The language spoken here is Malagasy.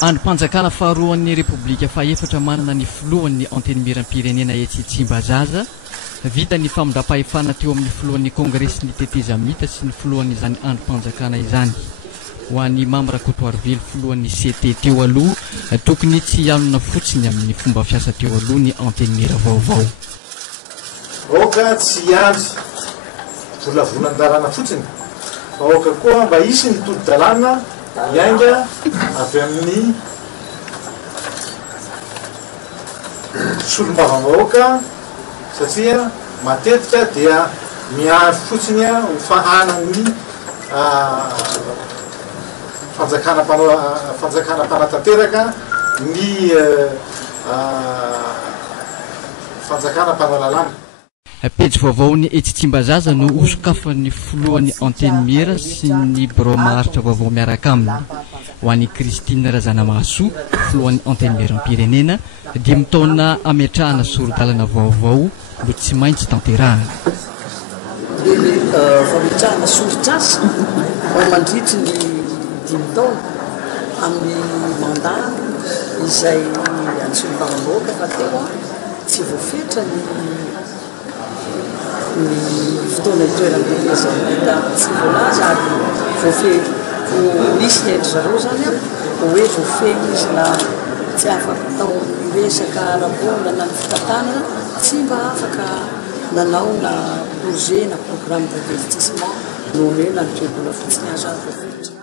androm-panjakana faharoan'ny repoblika faefatra manana ny filohan'ny anteny-miram-pirenena Etsitsimbazaza vita ny famindram-pahefana teo amin'ny filohan'ny kongresy ny tetezamita sy ny filohan'izany androm-panjakana izany ho an'ny Mamrakotoarville filohan'ny CT teo aloha tokony tsy hanona fotsiny amin'ny fomba fiasa teo aloha ny anteny-mira vaovao oka tsy andry volavolan-dalàna fotsiny fa oka koa mba isy ny todi-dalàna iainga avy amin'ny solombavam-bahoaka satria matetika dia miandry fotsiny ho fahanany fanjakana mpanatanteraka ny fanjakana mpanao lalàna. Pejy vaovao ny Etsitsimbazaza no osokafan'ny filohan'ny anteny-mira sy ny bromaritra vaovao miaraka aminy ho an'ny Christine Razanamahasoa filohan'ny anteny-miram-pirenena 5 taona ametrahana soro-dalana vaovao mbo tsy maintsy tanterahana. Fametrahana soro-tsasa ao mandritry ny 5 taona amin'ny mandat izay ansolombavam-bahoaka fa teo tsy voafetra ny fotoana itoeram-pirenena tsy voalaza ary nisy ny endry zareo zany hoe voafeny izy na tsy afaka tao resaka ara-bolana ny fitantanana tsy mba afaka nanao na projet na programme d'investissement noho hoe na ny toebola fotsiny azo ary voafetra.